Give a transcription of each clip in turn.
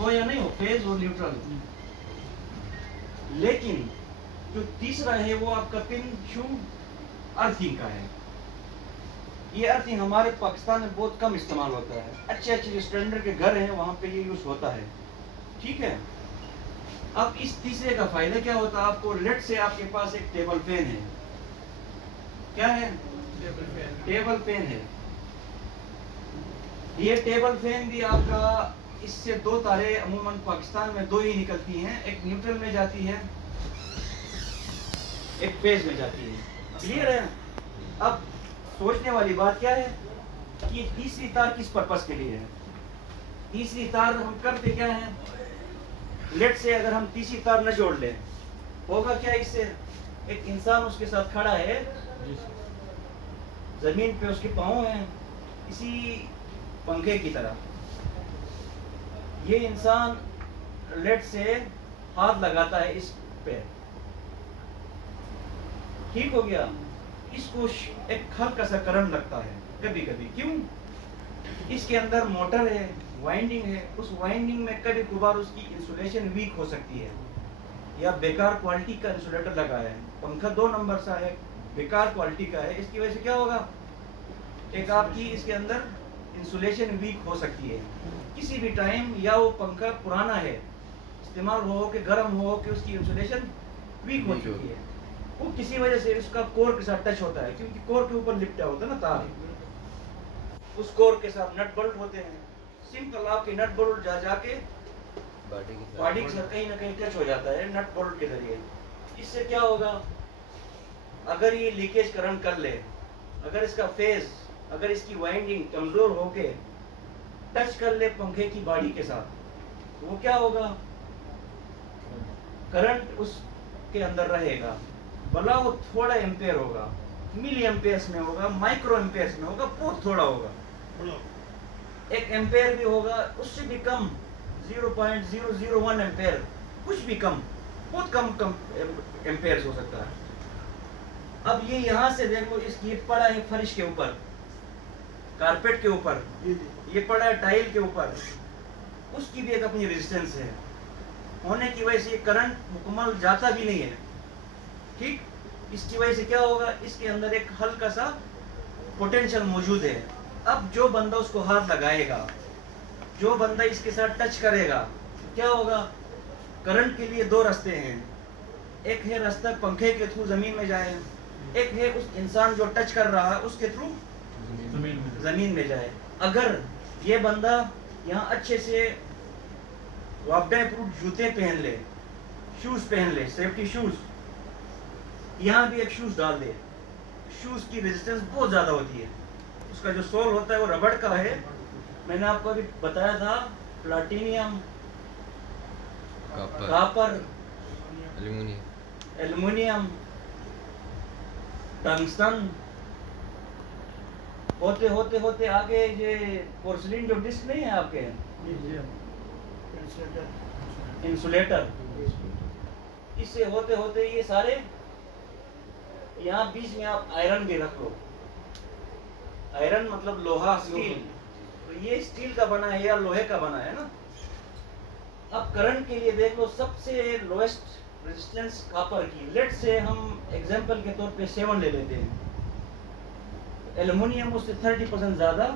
हो या नहीं हो, फेज और न्यूट्रल। लेकिन जो तीसरा है वो आपका पिन शू अर्थिंग का है। ये अर्थिंग हमारे पाकिस्तान में बहुत कम इस्तेमाल होता है, अच्छे अच्छे जो स्टैंडर्ड के घर हैं वहाँ पे ये यूज होता है, ठीक है। अब इस तीसरे का फायदा क्या होता है आपको, लेट से आपके पास एक टेबल फैन है, क्या है, टेबल फैन है। ये टेबल फैन भी आपका, इससे दो तारे अमूमन पाकिस्तान में दो ही निकलती हैं, एक न्यूट्रल में जाती है, एक फेज में जाती है, क्लियर है। अब सोचने वाली बात क्या है कि ये तीसरी तार किस पर्पस के लिए है। तीसरी तार हम करते क्या है, लेट से अगर हम तीसरी तार न जोड़ लें, होगा क्या इससे, एक इंसान उसके साथ खड़ा है, जमीन पे उसके पाँव हैं, इसी पंखे की तरह, ये इंसान लेट से हाथ लगाता है इस पे, ठीक हो गया, इसको एक हल्का सा करंट लगता है कभी कभी, क्यों, इसके अंदर मोटर है, वाइंडिंग है, उस वाइंडिंग में कभी कभार उसकी इंसुलेशन वीक हो सकती है, या बेकार क्वालिटी का इंसुलेटर लगा है, पंखा 2 नंबर सा है, बेकार क्वालिटी का है, इसकी वजह से क्या होगा, एक आपकी इसके अंदर इंसुलेशन वीक हो सकती है किसी भी टाइम, या वो पंखा पुराना है, इस्तेमाल हो के गर्म हो के उसकी इंसुलेशन वीक हो चुकी है, वो किसी वजह से उसका कोर के साथ टच होता है, क्योंकि कोर के ऊपर लिपटा होता है ना तार, उस कोर के साथ नट बोल्ट होते हैं, सिंपल आपके नट बोल्ट जाके बॉडी के साथ कहीं ना कहीं टच हो जाता है नट बोल्ट के जरिए। इससे क्या होगा, अगर ये लीकेज करंट कर ले, अगर इसका फेज, अगर इसकी वाइंडिंग कमजोर होके टच कर ले पंखे की बॉडी के साथ, तो वो क्या होगा, करंट उसके अंदर रहेगा, भला वो थोड़ा एम्पेयर होगा, मिली एम्पेयर्स में होगा, माइक्रो एम्पेयर्स में होगा, बहुत थोड़ा होगा, एक एम्पेयर भी होगा, उससे भी कम 0.001 एम्पेयर, कुछ भी कम, बहुत कम एम्पेयर्स हो सकता है। अब ये यहाँ से देखो, इसकी पड़ा है फर्श के ऊपर, कारपेट के ऊपर, ये पड़ा है टाइल के ऊपर, उसकी भी एक अपनी रेजिस्टेंस है, होने की वजह से ये करंट मुकम्मल जाता भी नहीं है, ठीक। इसकी वजह से क्या होगा, इसके अंदर एक हल्का सा पोटेंशियल मौजूद है। अब जो बंदा उसको हाथ लगाएगा, जो बंदा इसके साथ टच करेगा, तो क्या होगा, करंट के लिए 2 रास्ते हैं, एक है रास्ता पंखे के थ्रू जमीन में जाए, एक है उस इंसान जो टच कर रहा है उसके थ्रू जमीन में जाए। अगर ये बंदा यहाँ अच्छे से वापडा प्रूफ जूते पहन ले, शूज पहन ले, सेफ्टी शूज, यहाँ भी एक शूज डाल दे, शूज की रेजिस्टेंस बहुत ज्यादा होती है, उसका जो सोल होता है वो रबड़ का है, मैंने आपको अभी बताया था, प्लाटिनियम, कॉपर, एल्युमिनियम, टंगस्टन, होते होते होते आगे ये पोर्सिलिन जो डिस्क नहीं है आपके, इंसुलेटर, इससे होते होते ये सारे, यहाँ बीच में आप आयरन भी रख लो, आयरन मतलब लोहा, स्टील, तो ये स्टील का बना है या लोहे का बना है ना। अब करंट के लिए देख लो, सबसे लोएस्ट रेजिस्टेंस कॉपर की, लेट से हम एग्जांपल के तौर पे 7 ले लेते हैं, एल्युमिनियम उससे 30% ज्यादा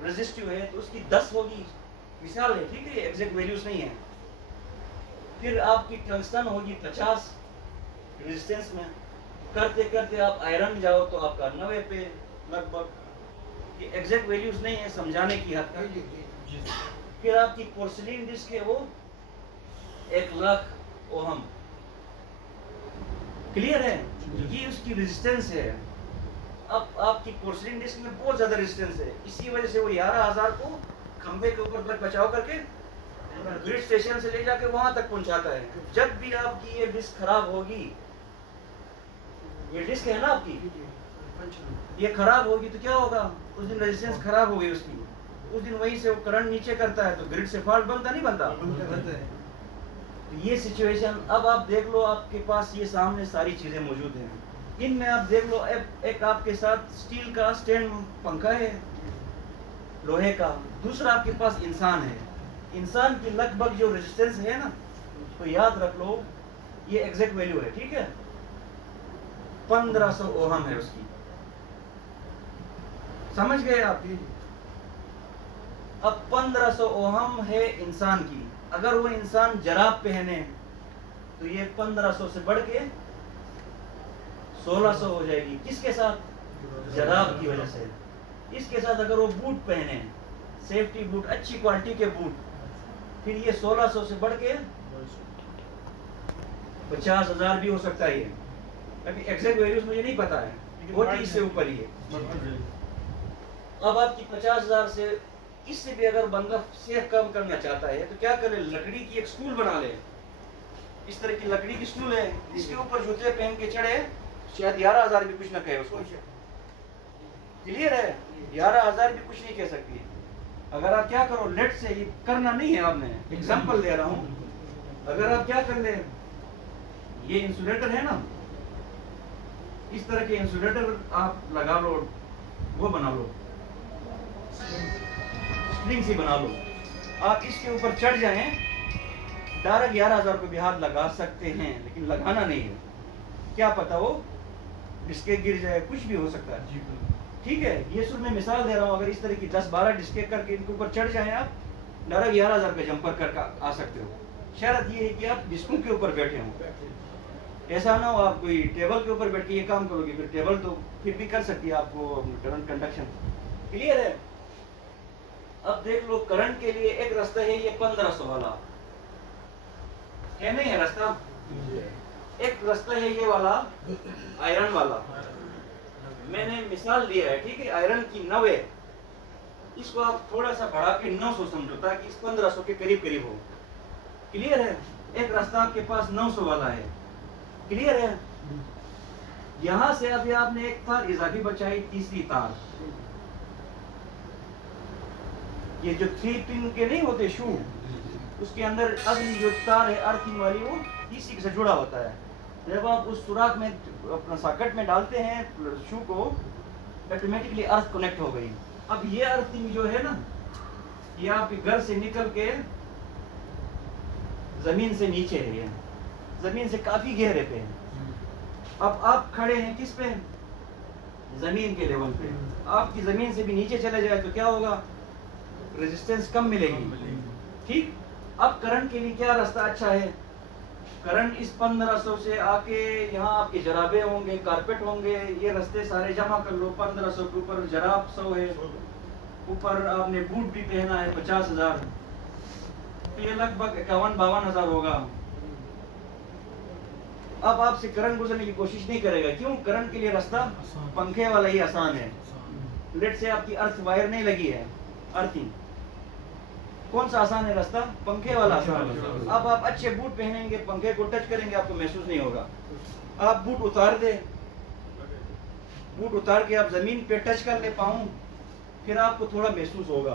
रेजिस्टिव है, तो उसकी 10 होगी, मिसाल है, ठीक है, एग्जैक्ट वैल्यूज नहीं है। फिर आपकी टंगस्टन होगी 50 रेजिस्टेंस में, करते करते आप आयरन जाओ तो आपका 90 पे लगभग, ये एग्जैक्ट वैल्यूज नहीं है, समझाने की हद तक। फिर आपकी पोर्सिलिन डिस्क है वो 1,00,000 ओहम, क्लियर है, ये उसकी रेजिस्टेंस है। अब आपकी पोर्सिलिन डिस्क में बहुत ज्यादा रेजिस्टेंस है, इसी वजह से वो 11,000 को खंबे के ऊपर तक बचाव करके ग्रिड स्टेशन से ले जाके वहां तक पहुंचाता है। जब भी आपकी ये डिस्क खराब होगी, ये डिस्क है ना आपकी, ये खराब होगी तो क्या होगा, उस दिन रेजिस्टेंस खराब हो गई उसकी, उस दिन वहीं से वो करंट नीचे करता है, तो ग्रिड से फॉल्ट बनता नहीं बनता, तो ये सिचुएशन। अब आप देख लो, आपके पास ये सामने सारी चीजें मौजूद हैं, इनमें आप देख लो, एक आपके साथ स्टील का स्टैंड पंखा है लोहे का, दूसरा आपके पास इंसान है, इंसान की लगभग जो रेजिस्टेंस है ना, तो याद रख लो ये एग्जैक्ट वैल्यू है, ठीक है, 1500 ओहम है उसकी। समझ गए आप? अब 1500 ओहम है इंसान की। अगर वो इंसान जराब पहने तो ये 1500 से बढ़ के 1600 हो जाएगी। किसके साथ? जराब की वजह से। इसके साथ अगर वो बूट पहने, सेफ्टी बूट, अच्छी क्वालिटी के बूट, फिर ये 1600 से बढ़ के 50,000 भी हो सकता है। ये अभी एग्जैक्ट वैल्यूज मुझे नहीं पता है, वो चीज से ऊपर ही है। अब आपकी 50,000 से, इससे भी अगर बंदा सेफ कम करना चाहता है तो क्या करे? लकड़ी की एक स्टूल बना ले। इस तरह की लकड़ी की स्टूल है, इसके ऊपर जूते पहन के चढ़े, शायद 11,000 भी कुछ ना कहे उसको। क्लियर है? 11,000 भी कुछ नहीं कह सकती। अगर आप क्या करो, लेट से, ये करना नहीं है, आपने एग्जांपल दे रहा हूं। अगर आप क्या कर ले, ये इंसुलेटर है ना, इस तरह के इंसुलेटर आप लगा लो, वो बना लो, स्प्रिंग सी बना लो। आप इसके ऊपर चढ़ जाएं, डायरेक्ट 11,000 को भी हाथ लगा सकते हैं, लेकिन लगाना नहीं है। क्या पता वो डिस्के गिर जाए, कुछ भी हो सकता है। ठीक है, ये सिर्फ मैं मिसाल दे रहा हूँ। अगर इस तरह की 10-12 डिस्के करके इनके ऊपर चढ़ जाएं आप, डायरेक्ट 11,000 का जंपर करके आ सकते हो। शर्त ये है कि आप डिस्कों के ऊपर बैठे हों। ऐसा ना हो आप कोई टेबल के ऊपर बैठ के ये काम करोगे, फिर टेबल तो फिर भी कर सकती है आपको करंट कंडक्शन। क्लियर है? अब देख लो, करंट के लिए एक रास्ता है, ये 1500 वाला है, नहीं है रास्ता? एक रास्ता है ये वाला, आयरन वाला। मैंने मिसाल दिया है, ठीक है, आयरन की 9 है। इसको आप थोड़ा सा बढ़ा के 900 समझो, ताकि इस 1500 के करीब करीब हो। क्लियर है? एक रास्ता आपके पास 900 वाला है। क्लियर है? यहां से अभी आपने एक तार इजाफी बचाई, तीसरी तार। ये जो 3 पिन के नहीं होते शू, उसके अंदर अगली जो तार है अर्थिंग वाली, वो इसी से जुड़ा होता है। जब आप उस सुराख में अपना सॉकेट में डालते हैं शू को, ऑटोमेटिकली अर्थ कनेक्ट हो गई। अब ये अर्थिंग जो है ना, ये आपके घर से निकल के जमीन से नीचे है, ये जमीन से काफी गहरे पे है। अब आप खड़े हैं किस पे? जमीन के लेवल पे। आपकी जमीन से भी नीचे चले जाए तो क्या होगा? रेजिस्टेंस कम मिलेगी। ठीक। अब करंट के लिए क्या रास्ता अच्छा है? करंट इस 1500 से आके यहाँ आपके जराबे होंगे, कारपेट होंगे, ये रास्ते सारे जमा कर लो। 1500 के ऊपर जराब 100 है, ऊपर आपने बूट भी पहना है 50,000, तो ये लगभग 51-52 होगा। अब आपसे करंट गुजरने की कोशिश नहीं करेगा। क्यों? करंट के लिए रास्ता पंखे वाला ही आसान है। लेट से आपकी अर्थ वायर नहीं लगी है, अर्थिंग। कौन सा आसान है रास्ता? पंखे वाला आसान है। अब आप अच्छे बूट पहनेंगे, पंखे को टच करेंगे, आपको महसूस नहीं होगा। आप बूट उतार दे, बूट उतार के आप जमीन पे टच कर ले पाऊं, फिर आपको थोड़ा महसूस होगा।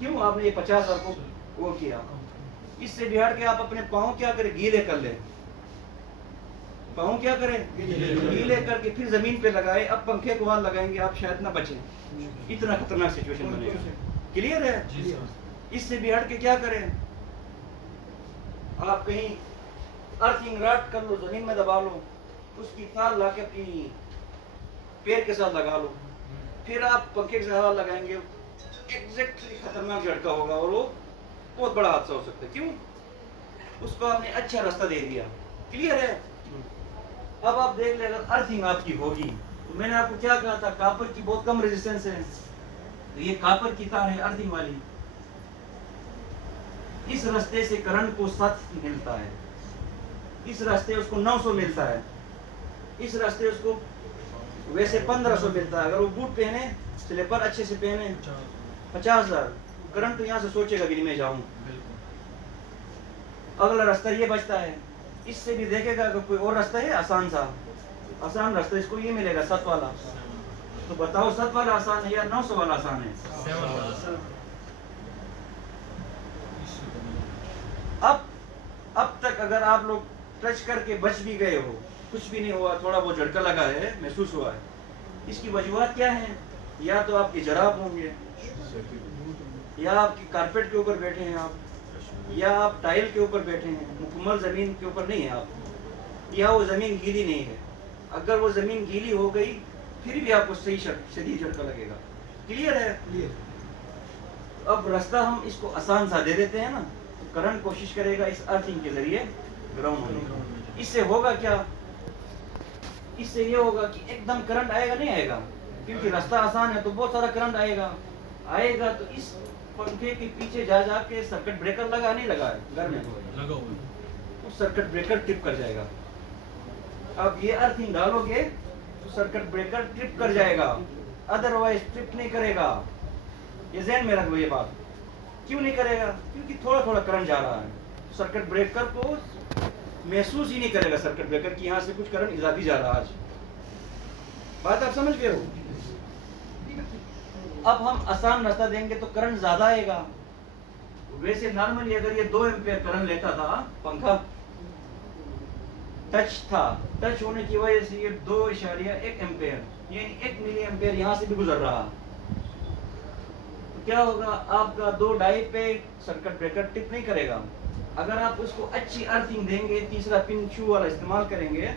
क्यों? आपने ये 50,000 को वो किया। इससे भी हट के आप अपने पाँव क्या करें? गीले कर ले। पाँव क्या करें? गीले करके फिर जमीन पे लगाए। अब पंखे को वहां लगाएंगे, आप शायद ना बचें। इतना खतरनाक सिचुएशन बनेगा। क्लियर है? इससे भी हट के क्या करें? आप कहीं अर्थिंग रॉड कर लो, जमीन में दबा लो, उसकी तार लाके अपनी पैर के साथ लगा लो, फिर आप पंखे से हवा लगाएंगे, एग्जैक्टली खतरनाक झटका होगा और वो बहुत बड़ा हादसा हो सकता है। क्यों? उसको आपने अच्छा रास्ता दे दिया। क्लियर है? अब आप देख ले, अगर अर्थिंग आपकी होगी, तो मैंने आपको क्या कहा था, कॉपर की बहुत कम रेजिस्टेंस है, तो ये कॉपर की तार है अर्थिंग वाली। इस रास्ते से करंट को 7 मिलता है, इस रास्ते उसको 900 मिलता है, इस रास्ते उसको वैसे 1500 मिलता है। अगर वो बूट पहने, स्लीपर अच्छे से पहने, 50,000 करंट तो यहाँ से सोचेगा भी नहीं मैं जाऊं। अगला रास्ता ये बचता है, इससे भी देखेगा अगर कोई और रास्ता है आसान सा, आसान रास्ता, इसको ये मिलेगा 7 वाला। तो बताओ 7 वाला आसान है या 900 वाला आसान है? अब तक अगर आप लोग टच करके बच भी गए हो, कुछ भी नहीं हुआ, थोड़ा बहुत झटका लगा है, महसूस हुआ है, इसकी वजूहत क्या है? या तो आपके जराब होंगे, या आपकी कारपेट के ऊपर बैठे हैं आप, या आप टाइल के ऊपर बैठे हैं, मुकम्मल ज़मीन के ऊपर नहीं है आप, या वो ज़मीन गीली नहीं है। अगर वो ज़मीन गीली हो गई फिर भी आपको सही शदीद झटका लगेगा। क्लियर है? क्लियर। अब रास्ता हम इसको आसान सा दे देते हैं ना, तो करंट कोशिश करेगा इस अर्थिंग के जरिए ग्राउंड होने। इससे होगा क्या? इससे ये होगा कि एकदम करंट आएगा नहीं आएगा, क्योंकि रास्ता आसान है तो बहुत सारा करंट आएगा तो इस पंखे के पीछे जा के सर्किट ब्रेकर लगा नहीं लगा है घर में लगा हुआ, तो सर्किट ब्रेकर ट्रिप कर जाएगा। अब ये अर्थिंग डालोगे तो सर्किट ब्रेकर ट्रिप कर जाएगा, अदरवाइज ट्रिप नहीं करेगा। ये ज़हन में रखो ये बात। क्यों नहीं करेगा? क्योंकि थोड़ा थोड़ा करंट जा रहा है, सर्किट ब्रेकर को महसूस ही नहीं करेगा सर्किट ब्रेकर की यहाँ से कुछ करंट इजाफी जा रहा है। आज बात आप समझ गए हो? अब हम आसान रास्ता देंगे तो करंट ज्यादा आएगा। वैसे नॉर्मली अगर ये 2 एम्पियर करंट लेता था, पंखा टच होने की वजह से ये 2.1 एम्पियर यानी 1 मिली एम्पियर यहाँ से भी गुजर रहा। तो क्या होगा? आपका 2 डाई पे सर्किट ब्रेकर टिप नहीं करेगा। अगर आप उसको अच्छी अर्थिंग देंगे, तीसरा पिन शू वाला इस्तेमाल करेंगे,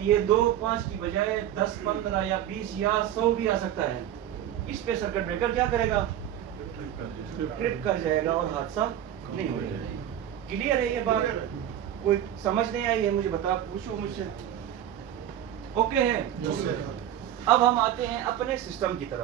ये 2 5 की बजाय 10 15 या 20 या 100 भी आ सकता है। इस पे सर्किट ब्रेकर क्या करेगा? ट्रिप कर जाएगा और हादसा नहीं हो जाएगा। क्लियर है ये बात? कोई समझ नहीं आई है मुझे बता, पूछो मुझसे। ओके है? अब हम आते हैं अपने सिस्टम की तरफ।